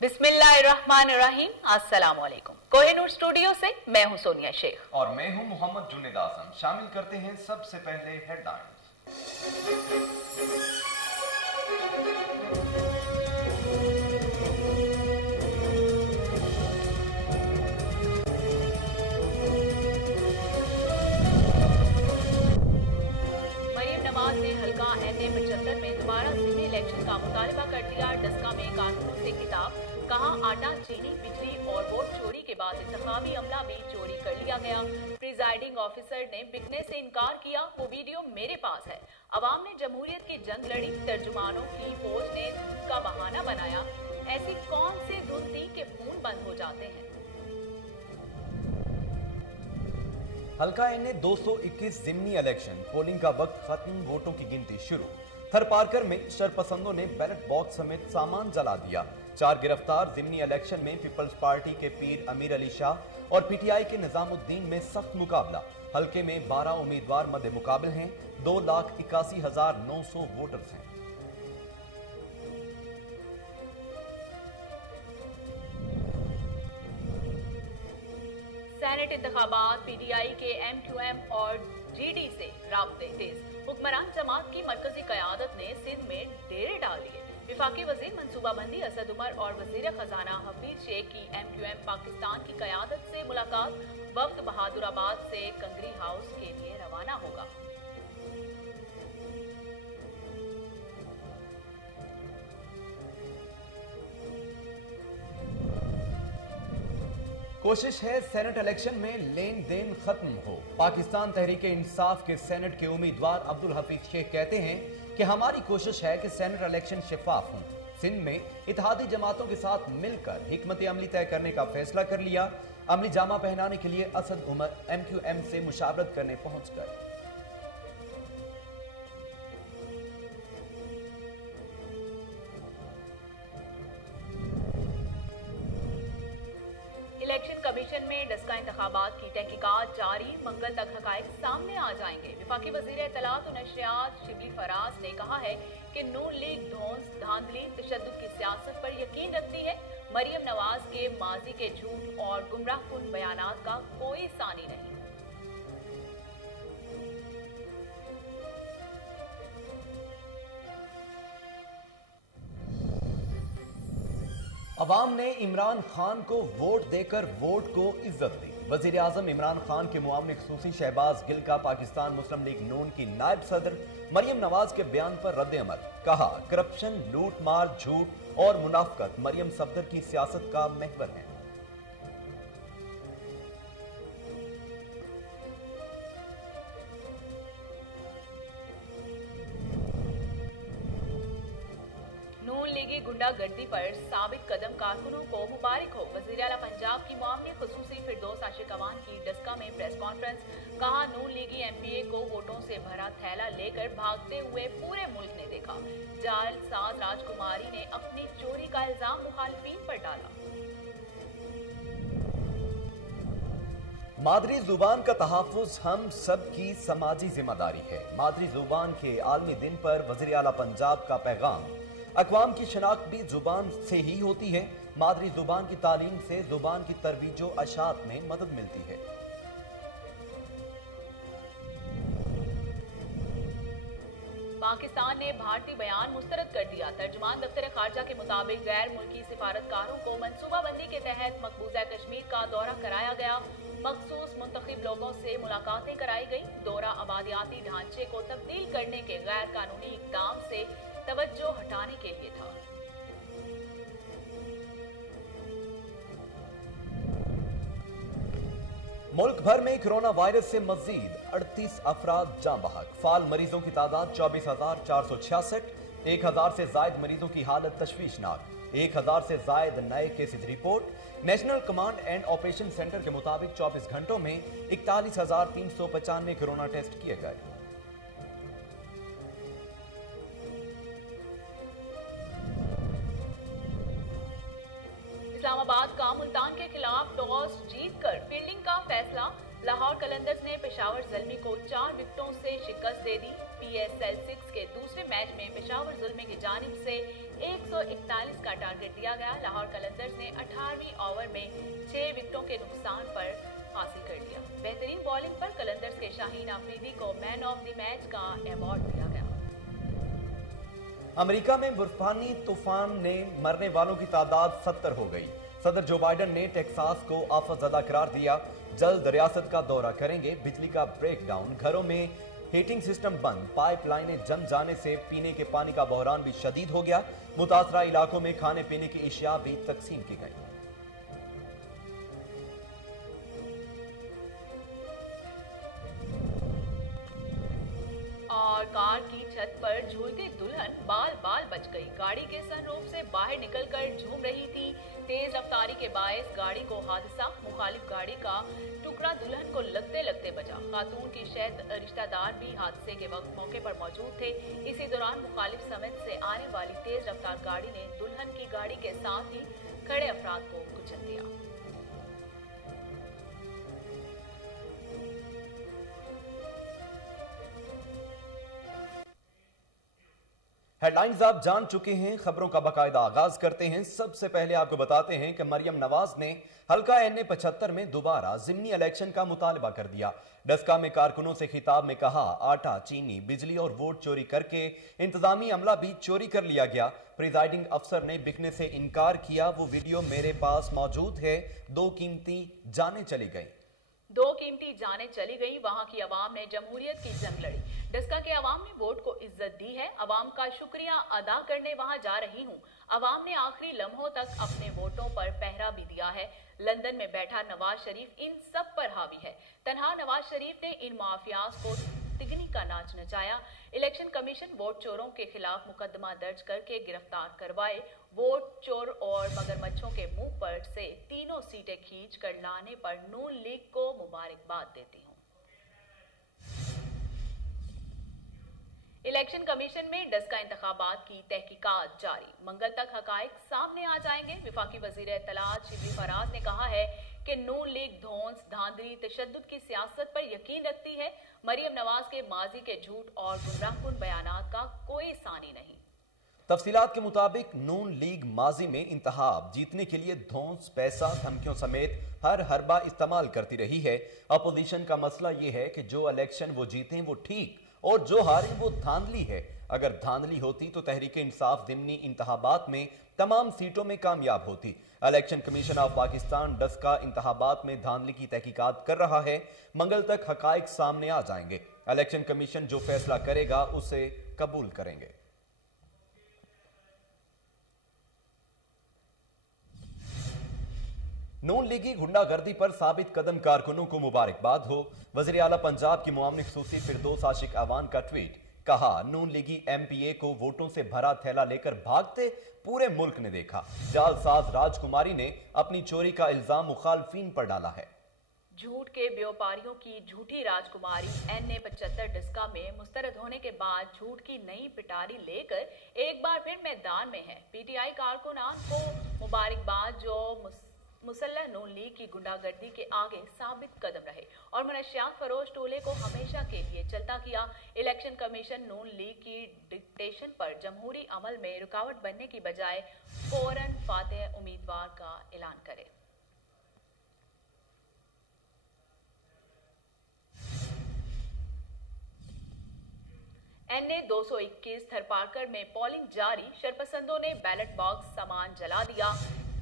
बिस्मिल्लाहिर्रहमानिर्रहीम। अस्सलाम वालेकुम। कोहिनूर स्टूडियो से मैं हूं सोनिया शेख और मैं हूं मोहम्मद जुनेद आजम। शामिल करते हैं सबसे पहले हेडलाइंस। मरियम नवाज ने हल्का NA 75 में दोबारा जिमनी इलेक्शन का मुतालबा कर दिया। डस्का में कारकुनों से खिताब, कहा आटा, चीनी, बिजली और वोट चोरी के बाद इंतखाबी अमला भी चोरी कर लिया गया। प्रिजाइडिंग ऑफिसर ने बिकने से इनकार किया, वो वीडियो मेरे पास है। अवाम ने जमहूरियत की जंग लड़ी, तर्जुमानों की फौज ने धुन का बहाना बनाया। ऐसी कौन सी धुन थी कि फोन बंद हो जाते हैं। हल्का NA 221 जिमनी इलेक्शन, पोलिंग का वक्त खत्म, वोटों की गिनती शुरू। थरपारकर में शरपसंदों ने बैलेट बॉक्स समेत सामान जला दिया। 4 गिरफ्तार। जिमनी इलेक्शन में पीपल्स पार्टी के पीर अमीर अली शाह और PTI के निजामुद्दीन में सख्त मुकाबला। हल्के में 12 उम्मीदवार मध्य मुकाबल हैं। 2,81,900 वोटर्स हैं। सेनेट इंतखाबात, PTI के MQM और GD से राब्ते तेज। हुक्मरान जमात की मरकजी कयादत ने सिंध में डेरे डाल दिए। विफाकी वजीर मनसूबाबंदी असद उमर और वजीर खजाना हफीज शेख की MQM पाकिस्तान की कयादत से मुलाकात। वफ्द बहादुराबाद से कंगरी हाउस के लिए रवाना होगा। कोशिश है सेनेट इलेक्शन में लेन देन खत्म हो। पाकिस्तान तहरीक इंसाफ के सेनेट के उम्मीदवार अब्दुल हफीज शेख कहते हैं कि हमारी कोशिश है कि सेनेट इलेक्शन शफाफ हो। सिंध में इत्तेहादी जमातों के साथ मिलकर हिकमत अमली तय करने का फैसला कर लिया। अमली जामा पहनाने के लिए असद उमर MQM से मुशावरत करने पहुंच गए। इलेक्शन कमीशन में डस्का इंतखाबात की तहकीकात जारी, मंगल तक हकायक सामने आ जाएंगे। विफाकी वजीर इत्तलात और नशरियात शिबली फराज ने कहा है कि नून लीग धौंस, धांधली, तशद्दुद की सियासत पर यकीन रखती है। मरियम नवाज के माजी के झूठ और गुमराहकुन बयानात का कोई सानी नहीं। अवाम ने इमरान खान को वोट देकर वोट को इज्जत दी। वजीर आजम इमरान खान के मुआविन खुसूसी शहबाज गिल का पाकिस्तान मुस्लिम लीग नून की नायब सदर मरियम नवाज के बयान पर रद्द अमल। कहा, करप्शन, लूट मार, झूठ और मुनाफकत मरियम सफदर की सियासत का महवर है। लीगी गुंडागर्दी पर साबित कदम कारकुनों को मुबारक हो। वजीर आला पंजाब की मुआविन खुसूसी फिरदौस आशिक अवान की डस्का में प्रेस कॉन्फ्रेंस। कहा, नून लीगी MPA को वोटों से भरा थैला लेकर भागते हुए पूरे मुल्क ने देखा। जालसाज राजकुमारी ने अपनी चोरी का इल्जाम मुखालिफिन पर डाला। मादरी जुबान का तहफ्फुज हम सब की समाजी जिम्मेदारी है। मादरी जुबान के आलमी दिन पर वजीर आला पंजाब का पैगाम, अक़वाम की शनाख्त भी जुबान से ही होती है। मादरी जुबान की तालीम से जुबान की तरवीजो अशात में मदद मिलती है। पाकिस्तान ने भारतीय बयान मुस्तरद कर दिया। तर्जुमान दफ्तर खारजा के मुताबिक गैर मुल्की सिफारतकारों को मनसूबाबंदी के तहत मकबूजा कश्मीर का दौरा कराया गया। मखसूस मुंतखब लोगों से मुलाकातें कराई गई। दौरा आबादियाती ढांचे को तब्दील करने के गैर कानूनी इकदाम से तवज्जो हटाने के लिए था। मुल्क भर में कोरोना वायरस से मजीद 38 अफराद जाँ बहक। फाल मरीजों की तादाद 24,466। 1,000 से जायद मरीजों की हालत तशवीशनाक। 1,000 से जायद नए cases report. National command and operation centre के मुताबिक 24 घंटों में 41,395 कोरोना टेस्ट किए गए। इस्लामाबाद का मुल्तान के खिलाफ टॉस जीतकर फील्डिंग का फैसला। लाहौर कलंदर्स ने पेशावर ज़ल्मी को 4 विकेटों से शिकस्त दे दी। PSL 6 के दूसरे मैच में पेशावर ज़ल्मी की जानिब से 141 का टारगेट दिया गया। लाहौर कलंदर्स ने 18वीं ओवर में 6 विकेटों के नुकसान पर हासिल कर लिया। बेहतरीन बॉलिंग पर कलंदर्स के शाहीन आफरीदी को मैन ऑफ द मैच का अवार्ड दिया गया। अमेरिका में बर्फानी तूफान ने मरने वालों की तादाद 70 हो गई। सदर जो बाइडन ने टेक्सास को आफतज़दा करार दिया। जल्द रियासत का दौरा करेंगे। बिजली का ब्रेकडाउन, घरों में हीटिंग सिस्टम बंद, पाइपलाइनें जम जाने से पीने के पानी का बहरान भी शदीद हो गया। मुतासरा इलाकों में खाने पीने की अशिया भी तकसीम की गई। और कार की छत पर झूलती दुल्हन बाल बाल बच गई। गाड़ी के सनरूफ से बाहर निकलकर झूम रही थी। तेज रफ्तारी के बायस गाड़ी को हादसा, मुखालिफ गाड़ी का टुकड़ा दुल्हन को लगते लगते बचा। खातून की शायद रिश्तेदार भी हादसे के वक्त मौके पर मौजूद थे। इसी दौरान मुखालिफ समेत से आने वाली तेज रफ्तार गाड़ी ने दुल्हन की गाड़ी के साथ ही खड़े अफराद को कुचल दिया। हेडलाइंस आप जान चुके हैं, खबरों का बाकायदा आगाज करते हैं। सबसे पहले आपको बताते हैं कि मरियम नवाज ने हल्का NA 75 में दोबारा जिमनी इलेक्शन का मुतालबा कर दिया। डस्का में कारकुनों से खिताब में कहा, आटा, चीनी, बिजली और वोट चोरी करके इंतजामी अमला भी चोरी कर लिया गया। प्रिजाइडिंग अफसर ने बिकने से इनकार किया। वो वीडियो मेरे पास मौजूद है। 2 कीमती जानें चली गई। 2 कीमती जानें चली गई। वहां की अवाम ने जमहूरियत की जंग लड़ी। डस्का के अवाम ने वोट को इज्जत दी है। अवाम का शुक्रिया अदा करने वहां जा रही हूं। अवाम ने आखिरी लम्हों तक अपने वोटों पर पहरा भी दिया है। लंदन में बैठा नवाज शरीफ इन सब पर हावी है। तनहा नवाज शरीफ ने इन माफियाज को तिगनी का नाच नचाया। इलेक्शन कमीशन वोट चोरों के खिलाफ मुकदमा दर्ज करके गिरफ्तार करवाए। वोट चोर और मगरमच्छों के मुंह पर से तीनों सीटें खींच कर लाने पर नून लीग को मुबारकबाद देती हूं। इलेक्शन कमीशन में डस्का इंतखाबात की तहकीकात जारी। मंगल तक हकाइक सामने आ जाएंगे। विफाकी वजीर इत्तलात शिबली फराज ने कहा है कि नून लीग धौंस, धांधली, तशद्दुद की सियासत पर यकीन रखती है। मरियम नवाज के माजी के झूठ और गुमराहकुन बयानात का कोई सानी नहीं। तफसीलात के मुताबिक नून लीग माजी में इंतखाब जीतने के लिए धौंस, पैसा, धमकियों समेत हर हरबा इस्तेमाल करती रही है। अपोजिशन का मसला यह है कि जो इलेक्शन वो जीतें वो ठीक और जो हारें वो धांधली है। अगर धांधली होती तो तहरीक इंसाफ ज़िमनी इंतखाबात में तमाम सीटों में कामयाब होती। Election commission of Pakistan Daska इंतखाबात में धांधली की तहकीकात कर रहा है। मंगल तक हकाइक सामने आ जाएंगे। इलेक्शन कमीशन जो फैसला करेगा उसे कबूल करेंगे। नून लीगी गुंडागर्दी पर साबित कदम कारकुनों को मुबारकबाद हो। वज़ीर आला पंजाब की मुआविन ख़ुसूसी फिरदौस आशिक अवान का ट्वीट, कहा नून लीगी MPA को वोटों से भरा थैला लेकर भागते पूरे मुल्क ने देखा। जालसाज राजकुमारी ने अपनी चोरी का इल्जाम मुखालफिन पर डाला है। झूठ के व्यापारियों की झूठी राजकुमारी NA 75 डस्का में मुस्तरद होने के बाद झूठ की नई पिटारी लेकर एक बार फिर मैदान में है। PTI कारकुनान को मुबारकबाद जो मुसल्लह नून लीग की गुंडागर्दी के आगे साबित कदम रहे और मनशियात फरोश टोले को हमेशा के लिए चलता किया। इलेक्शन कमीशन नून लीग की डिक्टेशन पर जमहूरी अमल में रुकावट बनने की बजाय फौरन फातेह उम्मीदवार का ऐलान करे। NA 221 थरपारकर में पोलिंग जारी। शरपसंदों ने बैलेट बॉक्स सामान जला दिया।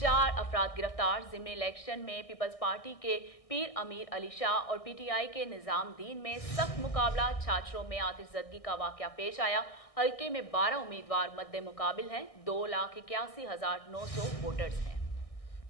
4 अफराद गिरफ्तार। ज़िमनी इलेक्शन में पीपल्स पार्टी के पीर अमीर अली शाह और PTI के निजामुद्दीन में सख्त मुकाबला। छात्रों में आतिशज़दगी का वाकया पेश आया। हल्के में 12 उम्मीदवार मद्दे मुकाबिल हैं। 2,81,900 वोटर्स हैं।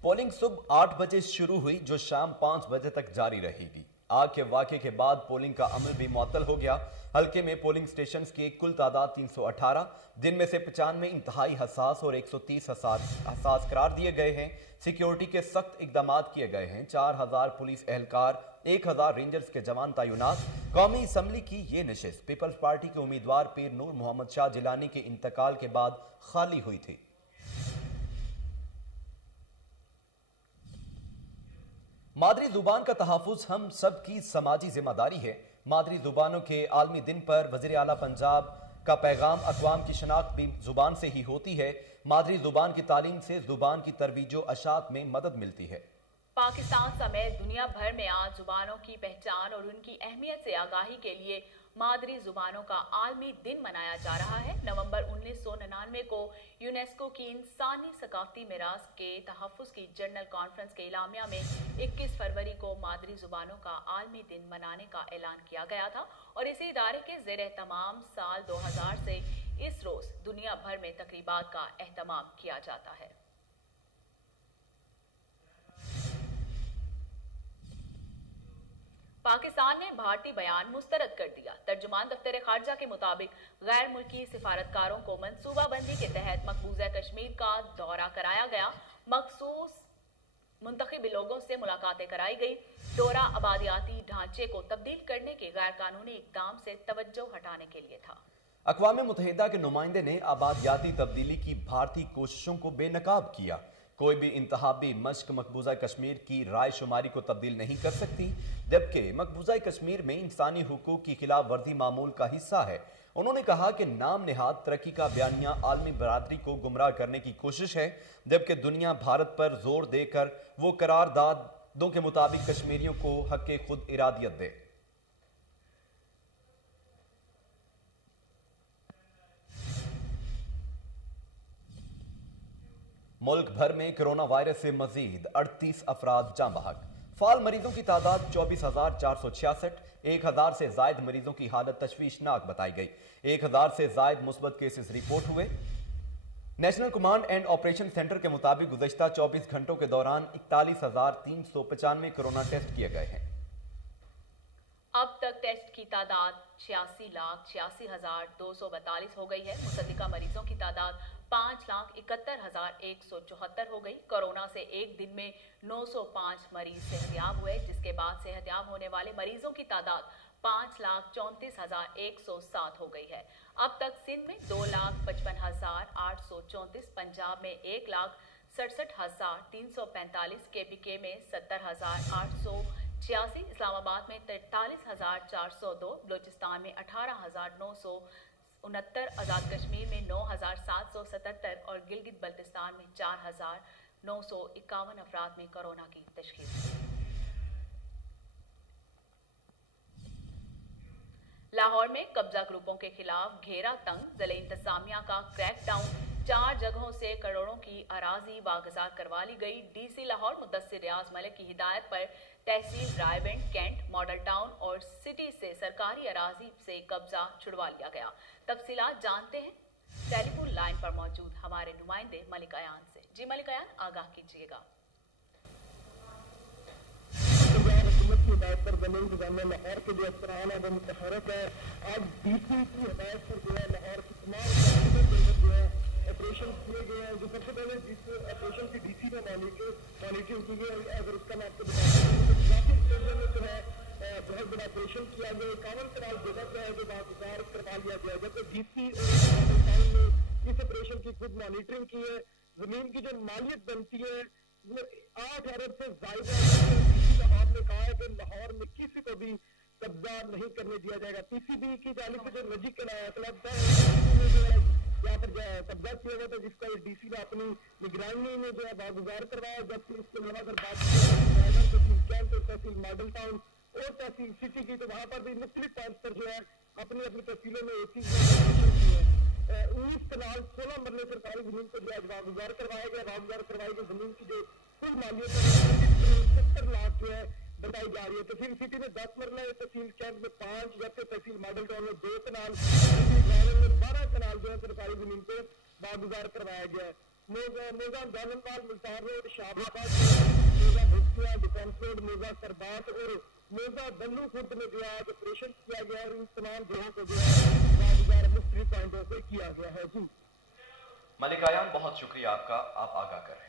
पोलिंग सुबह 8 बजे शुरू हुई जो शाम 5 बजे तक जारी रहेगी। आग के वाक़े के बाद पोलिंग का अमल भी मुअत्तल हो गया। हल्के में पोलिंग स्टेशन की कुल तादाद 318, जिनमें से 95 इंतहाई हसास और 130 हसास करार दिए गए हैं। सिक्योरिटी के सख्त इकदाम किए गए हैं। 4000 पुलिस एहलकार, 1000 रेंजर्स के जवान तैनात। कौमी असम्बली की ये नशिस्त पीपल्स पार्टी के उम्मीदवार पीर नूर मोहम्मद शाह जिलानी के इंतकाल के बाद खाली हुई थी। मादरी जुबान का तहफ़्फ़ुज़ हम सब की समाजी जिम्मेदारी है। मादरी जुबानों के आलमी दिन पर वज़ीर आला पंजाब का पैगाम अक़वाम की शनाख्त भी जुबान से ही होती है। मादरी जुबान की तालीम से जुबान की तरवीजो अशात में मदद मिलती है। पाकिस्तान समेत दुनिया भर में आज जुबानों की पहचान और उनकी अहमियत से आगाही के लिए मादरी जुबानों का आलमी दिन मनाया जा रहा है। नवंबर 1999 को यूनेस्को की इंसानी सकाफती मिरास के तहफ़्फ़ुज़ की जनरल कॉन्फ्रेंस के इलामिया में 21 फरवरी को मादरी जुबानों का आलमी दिन मनाने का ऐलान किया गया था और इसी इदारे के ज़ेर एहतमाम साल 2000 से इस रोज़ दुनिया भर में तकरीबात का एहतमाम किया जाता है। पाकिस्तान ने भारतीय बयान मुस्तरद कर दिया। तर्जुमान दफ्तर खारजा के मुताबिक गैर मुल्की सिफारतकारों को मनसूबाबंदी के तहत मकबूजा कश्मीर का दौरा कराया गया। मखसूस मुंतखब लोगों से मुलाकातें कराई गई। दौरा आबादियाती ढांचे को तब्दील करने के गैर कानूनी इकदाम से तवज्जो हटाने के लिए था। अक़वाम मुत्तहिदा के नुमाइंदे ने आबादियाती तब्दीली की भारतीय कोशिशों को बेनकाब किया। कोई भी इंतहाबी मश्क मकबूजा कश्मीर की राय शुमारी को तब्दील नहीं कर सकती, जबकि मकबूजा कश्मीर में इंसानी हुकूक की खिलाफ वर्जी मामूल का हिस्सा है। उन्होंने कहा कि नाम नेहाद तरक्की का बयानिया आलमी बरादरी को गुमराह करने की कोशिश है, जबकि दुनिया भारत पर जोर देकर वो करारदादों के मुताबिक कश्मीरियों को हक खुद इरादियत दे। मुल्क भर में कोरोना वायरस से मजीद 38 अफराद जाँ बहक। फाल मरीजों की तादाद 24,466। 1000 से जायद मरीजों की हालत तशवीशनाक बताई गई। 1000 से जायद मुस्बत केसेस रिपोर्ट हुए। National command and operation centre के मुताबिक गुज़श्ता 24 घंटों के दौरान 41,395 कोरोना टेस्ट किए गए हैं। अब तक टेस्ट की तादाद 86,86,242 हो गई है। मुसद्दिका मरीजों की तादाद 5,71,174 हो गई। कोरोना से एक दिन में 905 मरीज सेहतयाब हुए, जिसके बाद सेहतयाब होने वाले मरीजों की तादाद 5,34,107 हो गई है। अब तक सिंध में 2,55,834, पंजाब में 1,67,345, KPK में 70,886, इस्लामाबाद में 43,402, बलूचिस्तान में 18,969, आजाद कश्मीर में 9,777 और गिलगित बल्तिस्तान में 4,951 अफराद में कोरोना की तशखीस। लाहौर में कब्जा ग्रुपों के खिलाफ घेरा तंग, ज़िले इंतजामिया का क्रैकडाउन। 4 जगहों से करोड़ों की अराजी वागजार करवा ली गई। DC लाहौर मुदस्सिर रियाज मलिक की हिदायत पर तहसील रायबेंड, कैंट, मॉडल टाउन और सिटी से सरकारी अराजी से कब्जा छुड़वा लिया गया। तफसीलात जानते हैं टेलीफोन लाइन पर मौजूद हमारे नुमाइंदे मलिक अयान से। जी मलिक अयान, आगाह कीजिएगा। हुकूमत की हिदायत पर ज़मीन इंतजामिया लाहौर के लिए अफसरान अब मुतहरक है। आज DC की हिदायत पर जो है लाहौर की तमाम जो है ऑपरेशन किए गए हैं। जो सबसे पहले जिस ऑपरेशन की DC में मॉनिटरिंग की गई, अगर उसका मैं आपको बताता हूँ तो ट्रैफिक स्टेशन में जो है बहुत बड़ा ऑपरेशन किया गया। 51 कनाल जगह जो है जो बाजार करवा लिया गया, जबकि DC ने इस ऑपरेशन की खुद मॉनिटरिंग की है। जमीन की जो मालियत बनती है 8 अरब से ज्यादा ने कहा है कि लाहौर में किसी को भी कब्जा नहीं करने दिया जाएगा। PCB की जानिब से जो नजीक क्लब था यहाँ पर कब्जा किया गया था, जिसका DC ने अपनी निगरानी में जो है बागुजार करवाया। जबकि इसके अलावा अगर बात तहसील कैंट, तहसील मॉडल टाउन और तहसील सिटी की, तो वहाँ पर भी मुख्तलिफ पॉइंट पर जो है अपनी अपनी तहसीलों में एक चीज की है। 19 कनाल 16 मरले सरकारी जमीन को जो है बागुजार करवाया गया। बागुजार करवाई गई जमीन की जो कुल मालियत 70 लाख जो है बताई जा रही है। तहसील सिटी में 10 मरला है, तहसील कैंट में 5, जबकि तहसील मॉडल टाउन में 2 कनाल, तहसील गार्डन में 12 कनाल जो है सरकारी जमीन को बागुजार करवाया गया है। मोजा जाननवाल, मुल्तान रोड, शाहबाद, मोजा भुस्तिया, डिफेंस रोड, मोजा सरबात और मोजा दल्लू खुर्द में जो है ऑपरेशन किया गया और इन तमाम जगहों को जो है बागुजार मुख्तलिफ पॉइंटों से किया गया है। जी मलिक आयान, बहुत शुक्रिया आपका, आप आगाह कर रहे थे।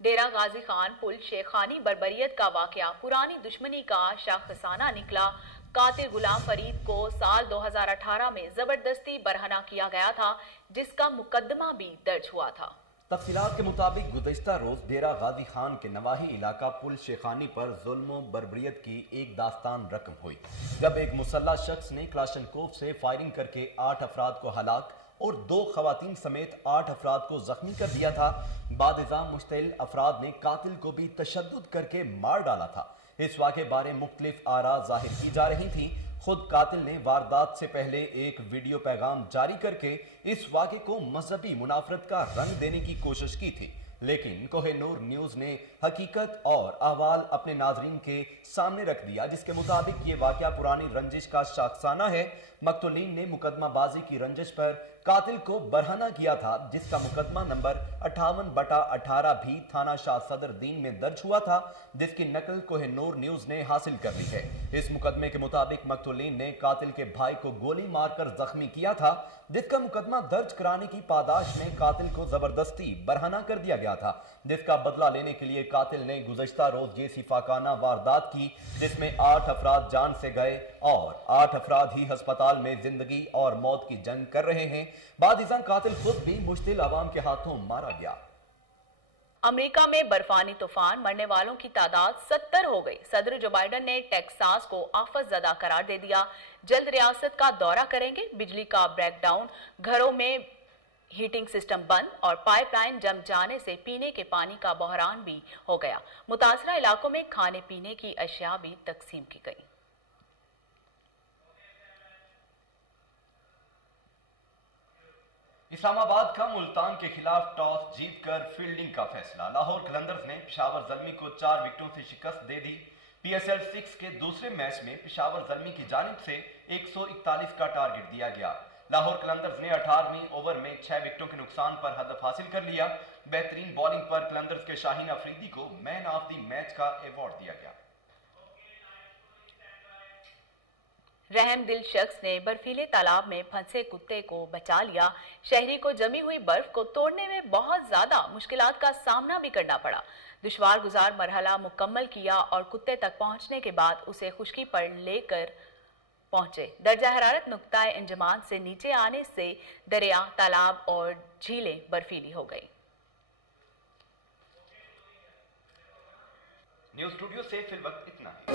डेरा गाजी खान पुल शेखानी बरबरियत का वाकया पुरानी दुश्मनी का शाखसाना निकला। कातिल गुलाम फरीद को साल 2018 में जबरदस्ती बरहना किया गया था, जिसका मुकदमा भी दर्ज हुआ था। तफसीलात के मुताबिक गुज़श्ता रोज डेरा गाजी खान के नवाही इलाका पुल शेखानी पर जुल्म बर्बरियत की एक दास्तान रकम हुई, जब एक मुसल्लह शख्स ने क्लाशनकोव से फायरिंग करके 8 अफराद को हलाक और 2 खवातीन समेत 8 अफराद को जख्मी कर दिया था। बाद मुश्तइल अफराद ने कातिल को भी तशद्दुद करके मार डाला था। इस वाक़े बारे मुख्तलिफ आरा जाहिर की जा रही थी। खुद कातिल ने वारदात से पहले एक वीडियो पैगाम जारी करके इस वाक़े को मजहबी मुनाफरत का रंग देने की कोशिश की थी, लेकिन कोहिनूर न्यूज ने हकीकत और अहवाल अपने नाजरीन के सामने रख दिया, जिसके मुताबिक ये वाक़या पुरानी रंजिश का शाखसाना है। मकतूलीन ने मुकदमाबाजी की रंजिश पर कातिल को बरहना किया था, जिसका मुकदमा नंबर 58/18 भी थाना शाह सदर दीन में दर्ज हुआ था, जिसकी नकल कोहिनूर न्यूज ने हासिल कर ली है। इस मुकदमे के मुताबिक मकतूलीन ने कातिल के भाई को गोली मारकर जख्मी किया था, जिसका मुकदमा दर्ज कराने की पादाश में कातिल को जबरदस्ती बरहना कर दिया गया था, जिसका बदला लेने के लिए कातिल ने गुज़श्ता रोज ये सिफाकाना वारदात की, जिसमें 8 अफराद जान से गए और 8 अफराद ही अस्पताल में जिंदगी और मौत की जंग कर रहे हैं। बादिज़ां कातिल खुद भी मुश्तिल अवाम के हाथों मारा गया। अमेरिका में बर्फानी तूफान, मरने वालों की तादाद 70 हो गई। सदर जो बाइडन ने टेक्सास को आफतज़दा करार दे दिया। जल्द रियासत का दौरा करेंगे। बिजली का ब्रेकडाउन, घरों में हीटिंग सिस्टम बंद और पाइपलाइन जम जाने से पीने के पानी का बहरान भी हो गया। मुतासरा इलाकों में खाने पीने की अशिया भी तकसीम की गई। इस्लामाबाद का मुल्तान के खिलाफ टॉस जीतकर फील्डिंग का फैसला। लाहौर कलंदर्स ने पेशावर ज़ल्मी को 4 विकेटों से शिकस्त दे दी। PSL 6 के दूसरे मैच में पेशावर ज़ल्मी की जानिब से 141 का टारगेट दिया गया। लाहौर कलंदर्स ने 18वीं ओवर में 6 विकेटों के नुकसान पर हदफ हासिल कर लिया। बेहतरीन बॉलिंग पर कलंदर्स के शाहीन अफरीदी को मैन ऑफ द मैच का अवार्ड दिया गया। रहम दिल शख्स ने बर्फीले तालाब में फंसे कुत्ते को बचा लिया। शहरी को जमी हुई बर्फ को तोड़ने में बहुत ज्यादा मुश्किलात का सामना भी करना पड़ा। दुश्वार गुजार मरहला मुकम्मल किया और कुत्ते तक पहुंचने के बाद उसे खुश्की पर लेकर पहुंचे। दर्जा हरारत नुक्ताए इंजमान से नीचे आने से दरिया, तालाब और झीलें बर्फीली हो गई। न्यूज़ स्टूडियो से फिल वक्त इतना ही।